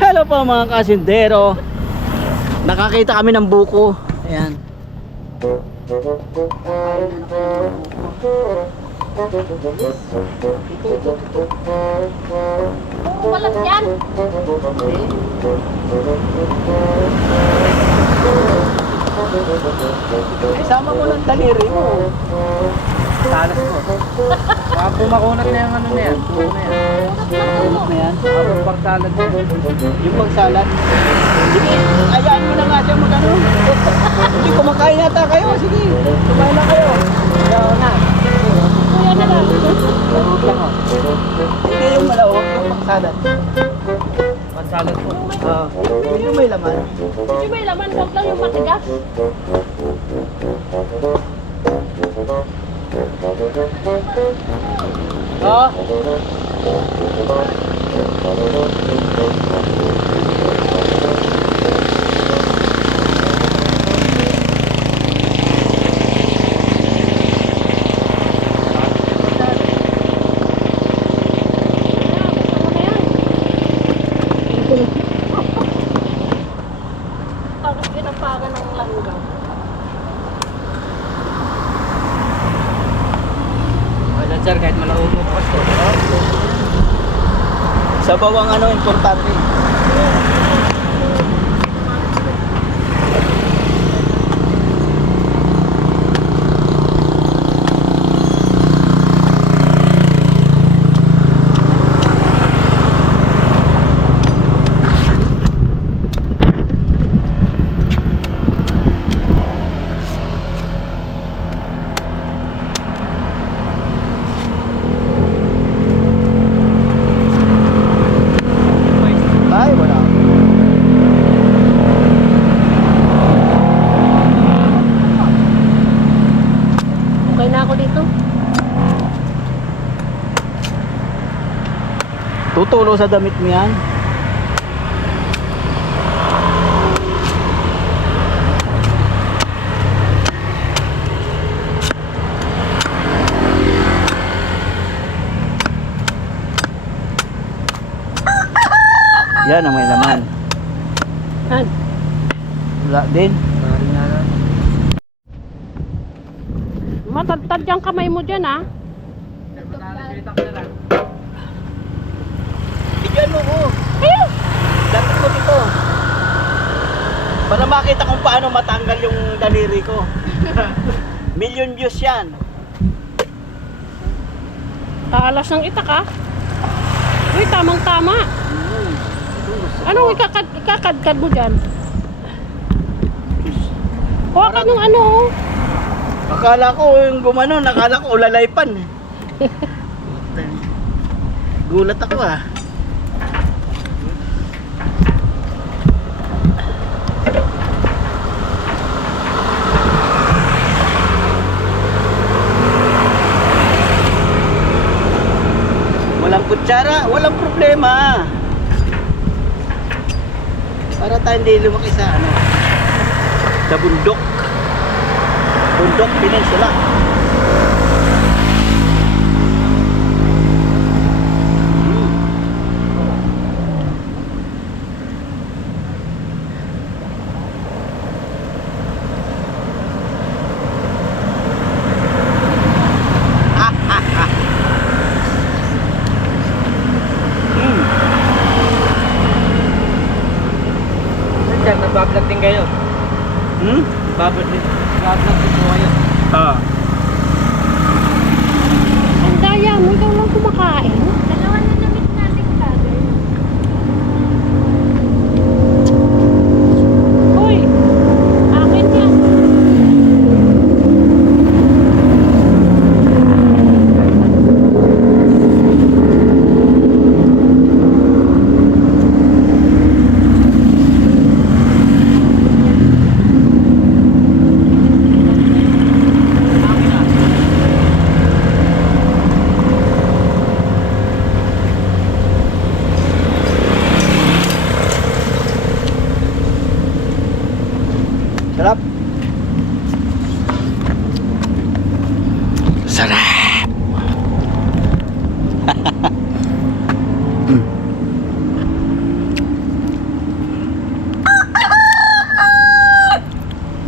Hello po mga kasindero. Nakakita kami ng buko. Ayan. Puro balat yan. Isama mo ng daliri mo. Talas mo. Baka pumakunat na yung ano na yan. Puno na yan. Tulog na yan. Baka pagsalad na yan. Yung pagsalat. Sige, ayaan mo na nga siya magano. Hindi, kumakain yata kayo. Sige, kumain na kayo. Kaya na. Kuya na lang. Tulog lang o. Sige, yung malawak, yung pagsalat. Pagsalad po. Yung may laman. Hindi may laman, huwag lang yung matigas. Tapos pinapakan ng langgaw. Ayan sir, kahit malaog mo po ito. Sa bawang ano, importante. Ay, wala. Okay na ako dito. Tutulo sa damit mo yan. Yan ang may laman. Han. Wala din. Maring nga lang. Matagtad yung kamay mo dyan, ha? Bigyan mo ko. Ayun! Dapat ko dito. Para makita kung paano matanggal yung daliri ko. Million views yan. Talas ng itak, ha? Uy, tamang-tama. Anong ikakadkad mo dyan? Huwakan yung ano, oh. Akala ko yung gumano, nakala ko ulalaypan. Gulat ako ah. Walang kutsara, walang problema. Para tayo hindi lumaki sa ano, sa bundok. Bundok Peninsula. Sir, nagbablog din kayo. Nagbablog din po kayo. Ang daya mo, ikaw lang kumakain. Dalawa na namit natin kagay. Uy! Akin yan.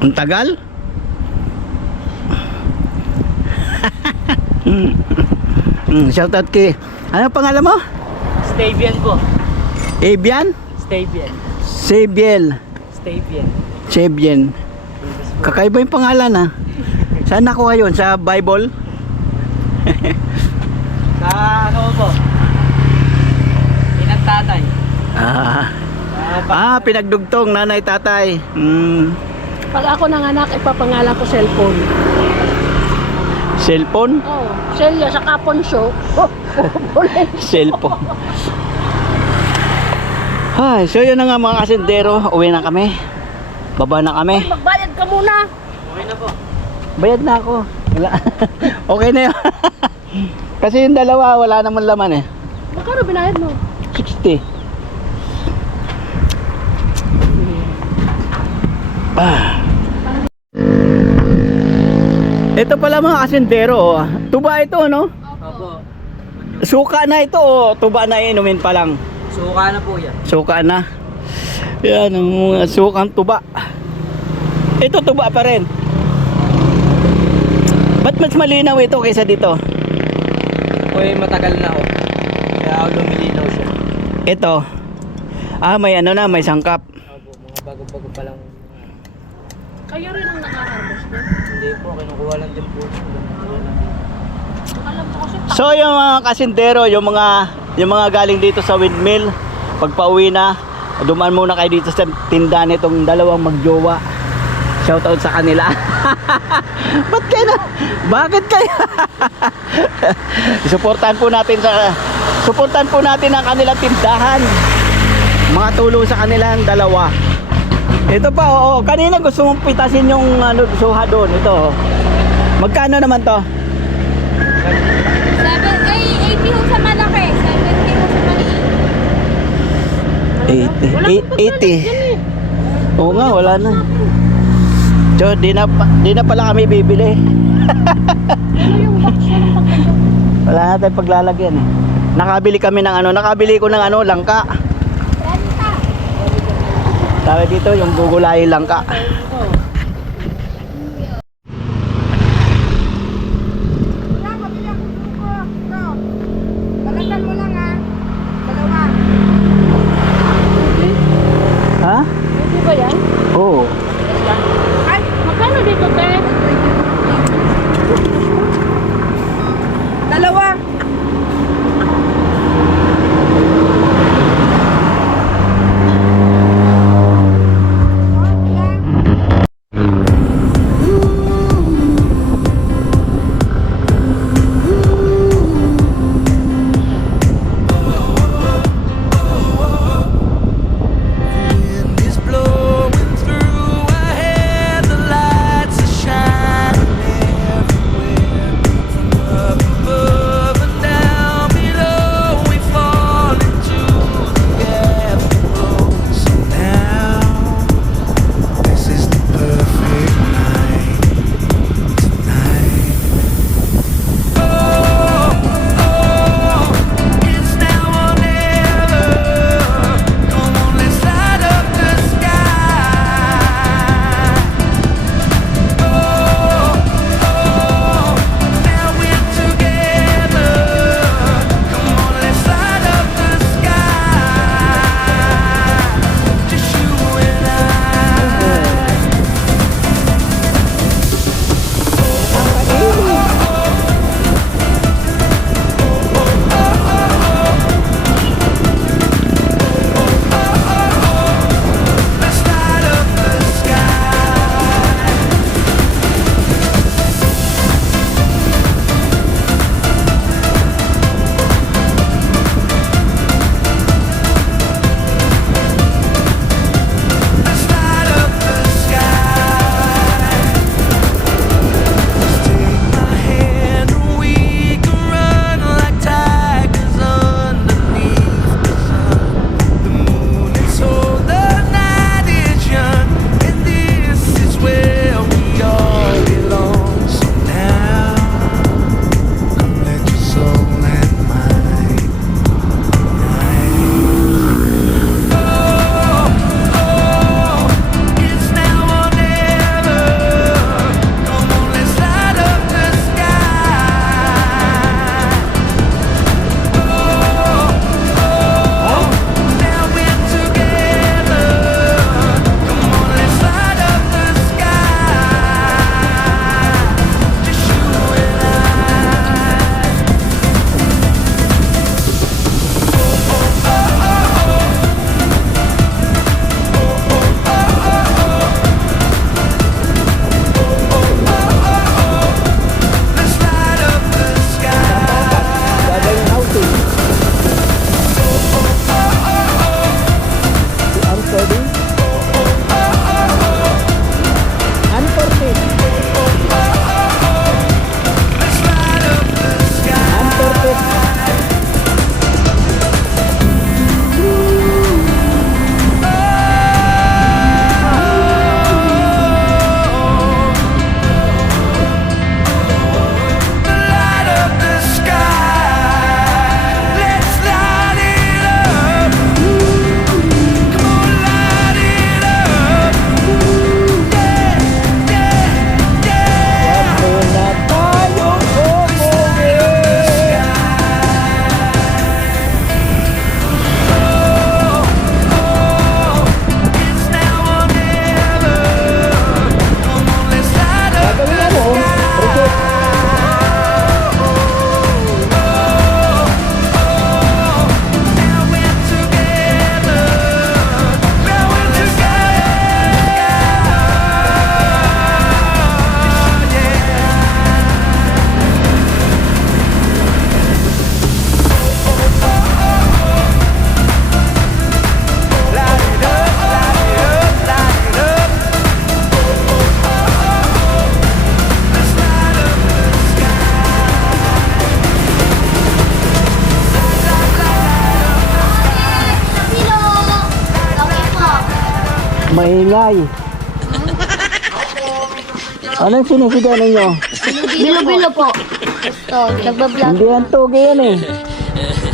Ang tagal? Shoutout kay... Ano pangalan mo? Stabian po. Avian? Stabian. Sabiel. Stabian. Sabian. Kakaiba yung pangalan ha. Saan nakuha yun? Sa Bible? Sa ano po? Inang tatay. Pinagdugtong nanay tatay. Pag ako nanganak, ipapangalan ko cellphone. Cellphone? Oh, Celia sa Kaponsyo. Cellphone. Ay, so yun na nga mga kasindero. Uwi na kami. Baba na kami. Magbayad ka muna. Okay na po. Bayad na ako. Wala. Okay na yun. Kasi yung dalawa, wala naman laman eh. Magkano binayad mo? 60. Ito pala mga kasindero. Oh. Tuba ito, no? Opo. Suka na ito, oh. Tuba na inumin pa lang. Suka na po yan. Suka na. Yan, ang mga sukang tuba. Ito tuba pa rin. Ba't mas malinaw ito kaysa dito? Uy, matagal na ako. Kaya lumilinaw siya. Ito. May ano na, may sangkap. Opo, mga bago-bago pa lang. Kayo rin ang naka-harvest na. Hindi po, kinukuha lang din po. Alam ko kasi So yung mga kasindero, yung mga galing dito sa windmill, pag pauwi na, dumaan muna kayo dito sa tindahan nitong dalawang magjowa. Shoutout sa kanila. Ba't kayo na? Bakit kayo? Suportahan po natin ang kanilang tindahan. Mga tulong sa kanilang dalawa. Ito pa, oo. Kanina gusto mong pitasin yung suha doon. Ito. Magkano naman to? 80 ho sa malaki, 70 ho sa maliit. 80. Oo nga, wala na. So, di na pala kami bibili. Ano yung box na ng pagkakas? Wala na tayong paglalagyan eh. Nakabili ko ng langka. Tawag dito yung gugulay langka. Balatan mo lang ha. Dalawa. Ha? Pwede ba yan? Oo. Ay, magkano dito, te? Dalawa. Maingay. Anong sinisigaw ninyo? Bilo-bilo po. Ito, nagbablog. Hindi yan toge yan eh.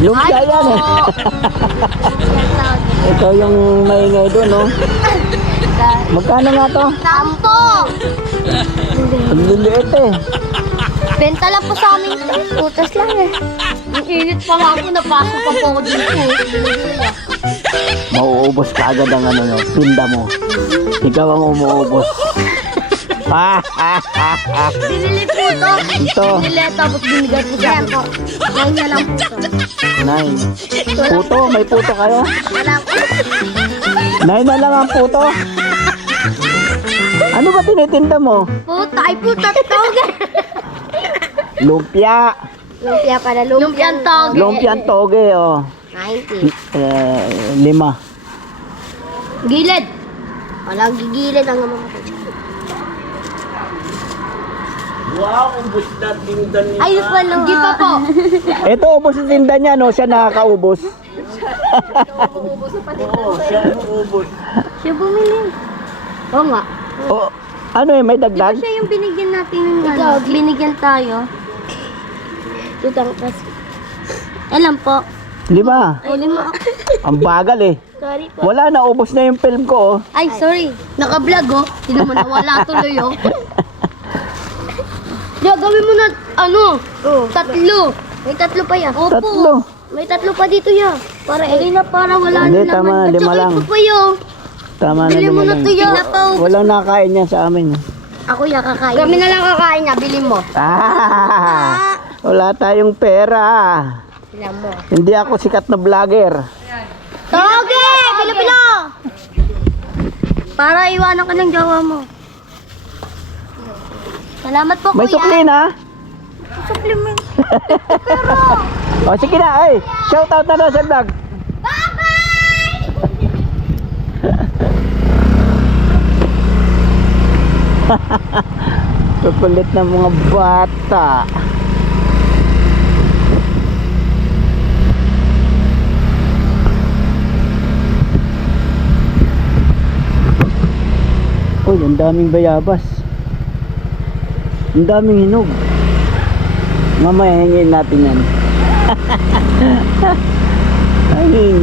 Lumpia yan eh. Ito yung maingay doon, no? Magkano nga to? Sampo! Ang liliit eh. Benta lang po sa amin. Putas lang eh. Ang init pa nga ako, napasok pa po ako dito. Mauubos ka agad ang ano, no? Pinda mo. Ikaw ang umuubos. Binili po ito. Ito. Binili tapos binigay po sa akin. Ngayon na lang po ito. Nine. Puto, may puto kayo? Wala po. Nine na lang ang puto. Ano ba tinitinda mo? Puta, ay puta, toge. Lumpia. Lumpia pala, lumpia. Lumpiang toge. Lumpiang toge, oh. 90. 5. Gilid. Walang gigilid ang naman ko. Wow, ubos na tinda niya. Ayos pa lang. Hindi pa po. Ito, ubos yung tinda niya, no? Siya nakakaubos. Oo, siya ubos. Siya bumili. Oo nga. Oh, ano eh, may Di ba dagdag? siya yung binigyan natin ng ano? Binigyan tayo. Tutang pas. Alam po. Di ba? Ay, lima ako. Ang bagal eh. Sorry po. Wala na, ubos na yung film ko, oh. Ay, sorry. Naka-vlog oh. Sino mo nawala tuloy oh. Diya, gawin mo na, ano? Tatlo. May tatlo pa yan. Opo. Tatlo. May tatlo pa dito ya. Para na para wala Hindi, na tama, naman. lima lang. Ito pa yun. Tama na, Bili mo na lang. to ya. Walang nakain yan sa amin. Ako ya kakain. Kami na lang kakain niya. Bili mo. Wala tayong pera. Alam mo. Hindi ako sikat na vlogger. Toge! Pilo-pilo! Para iwanan ka ng jowa mo. Salamat po, May kuya. sukli na. Supplement. O sige na, ay. Shout out na daw sa vlog. Kukulit ng mga bata. Uy, ang daming bayabas. Ang daming hinog. Mamaya hingin natin yan. Ay.